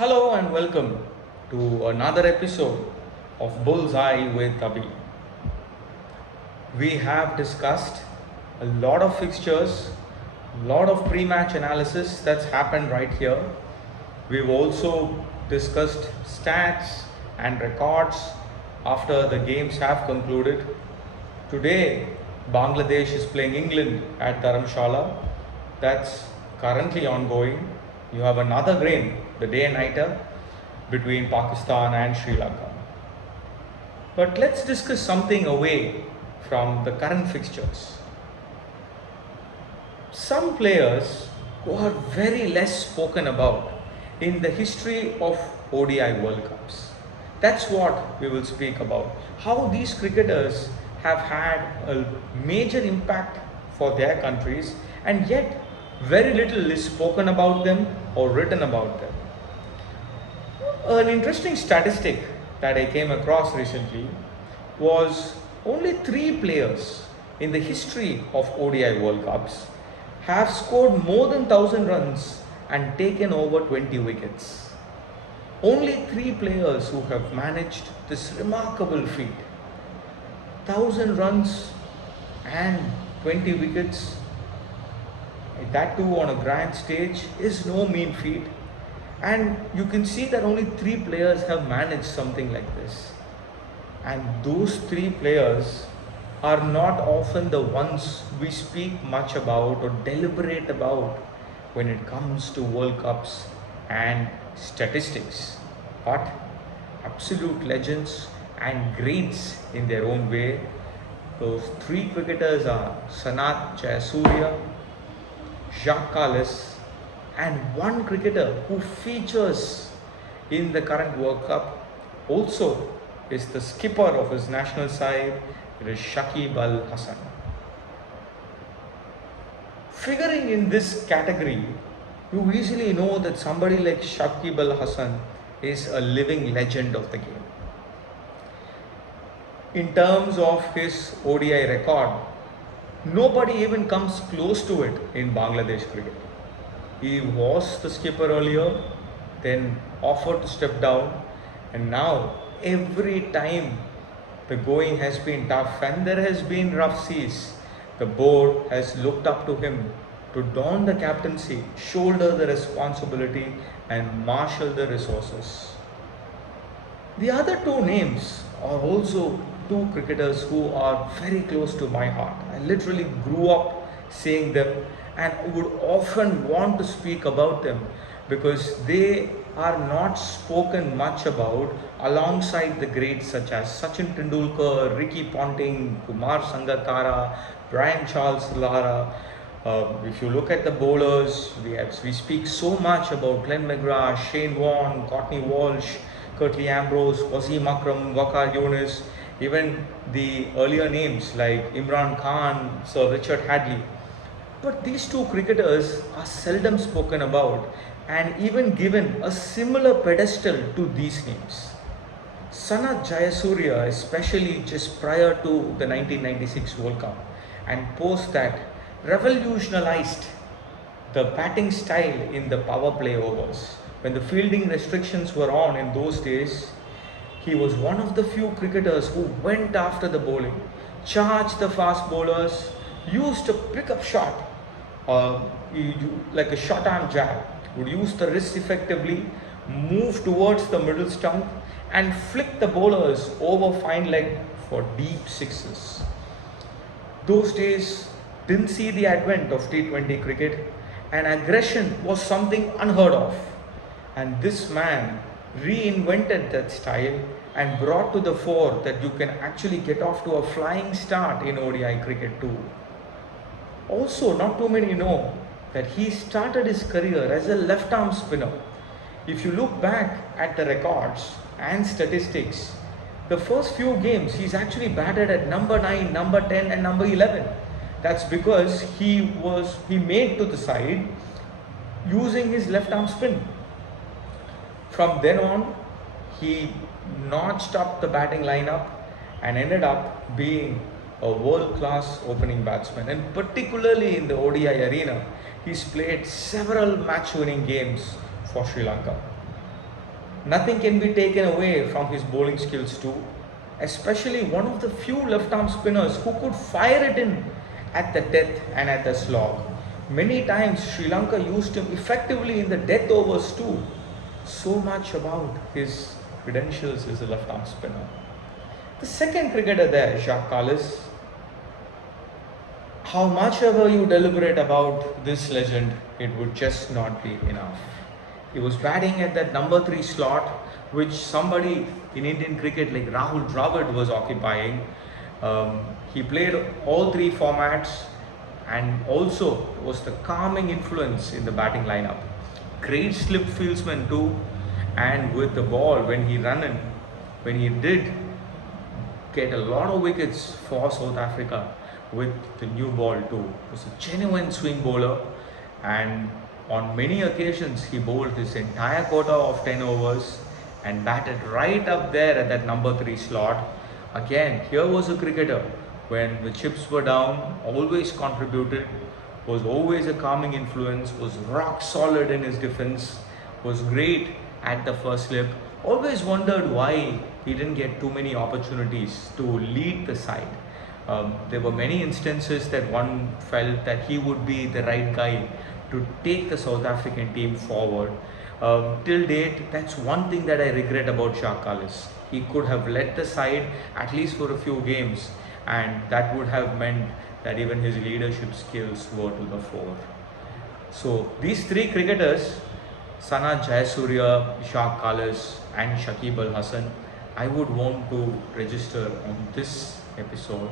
Hello and welcome to another episode of Bullseye with Abhi. We have discussed a lot of fixtures, a lot of pre-match analysis that's happened right here. We've also discussed stats and records after the games have concluded. Today, Bangladesh is playing England at Dharamshala. That's currently ongoing. You have another game, the day-nighter, between Pakistan and Sri Lanka. But let's discuss something away from the current fixtures. Some players who are very less spoken about in the history of ODI World Cups. That's what we will speak about. How these cricketers have had a major impact for their countries, and yet very little is spoken about them or written about them. An interesting statistic that I came across recently was only 3 players in the history of ODI World Cups have scored more than 1000 runs and taken over 20 wickets. Only 3 players who have managed this remarkable feat. 1000 runs and 20 wickets, that too on a grand stage, is no mean feat. And you can see that only 3 players have managed something like this. And those 3 players are not often the ones we speak much about or deliberate about when it comes to World Cups and statistics. But absolute legends and greats in their own way. Those 3 cricketers are Sanath Jayasuriya, Jacques, and one cricketer who features in the current World Cup also is the skipper of his national side. It is Shakib Hasan. Figuring in this category, you easily know that somebody like Shakib Hasan is a living legend of the game. In terms of his ODI record, nobody even comes close to it in Bangladesh cricket. He was the skipper earlier, then offered to step down, and now every time the going has been tough and there has been rough seas, the board has looked up to him to don the captaincy, shoulder the responsibility, and marshal the resources. The other 2 names are also 2 cricketers who are very close to my heart. I literally grew up seeing them and would often want to speak about them because they are not spoken much about alongside the greats such as Sachin Tendulkar, Ricky Ponting, Kumar Sangakkara, Brian Charles Lara. If you look at the bowlers, we speak so much about Glenn McGrath, Shane Warne, Courtney Walsh, Curtly Ambrose, Wasim Akram, Waqar Younis, even the earlier names like Imran Khan, Sir Richard Hadley. But these 2 cricketers are seldom spoken about and even given a similar pedestal to these names. Sanath Jayasuriya, especially just prior to the 1996 World Cup and post that, revolutionized the batting style in the power play overs. When the fielding restrictions were on in those days, he was one of the few cricketers who went after the bowling, charged the fast bowlers, used a pickup shot, like a short arm jab, would use the wrist effectively, move towards the middle stump, and flick the bowlers over fine leg for deep sixes. Those days didn't see the advent of T20 cricket, and aggression was something unheard of. And this man reinvented that style and brought to the fore that you can actually get off to a flying start in ODI cricket too. Also, not too many know that he started his career as a left-arm spinner. If you look back at the records and statistics, the first few games he's actually batted at number 9, number 10 and number 11. That's because he made to the side using his left-arm spin. From then on, he notched up the batting lineup and ended up being a world-class opening batsman. And particularly in the ODI arena, he's played several match-winning games for Sri Lanka. Nothing can be taken away from his bowling skills too, especially one of the few left-arm spinners who could fire it in at the death and at the slog. Many times Sri Lanka used him effectively in the death overs too. So much about his credentials as a left-arm spinner. The second cricketer there, Jacques, how much ever you deliberate about this legend, it would just not be enough. He was batting at that number 3 slot, which somebody in Indian cricket like Rahul Dravid was occupying. He played all 3 formats and also was the calming influence in the batting lineup. Great slip fieldsman too, and with the ball when he did get a lot of wickets for South Africa with the new ball too. He was a genuine swing bowler, and on many occasions he bowled his entire quota of 10 overs and batted right up there at that number 3 slot. Again, here was a cricketer when the chips were down, always contributed, was always a calming influence, was rock solid in his defense, was great at the first slip. Always wondered why he didn't get too many opportunities to lead the side. There were many instances that one felt that he would be the right guy to take the South African team forward. Till date, that's one thing that I regret about Jacques. He could have led the side at least for a few games, and that would have meant that even his leadership skills were to the fore. So these 3 cricketers, Sanath Jayasuriya, Jacques, and Shakib Hasan, I would want to register on this episode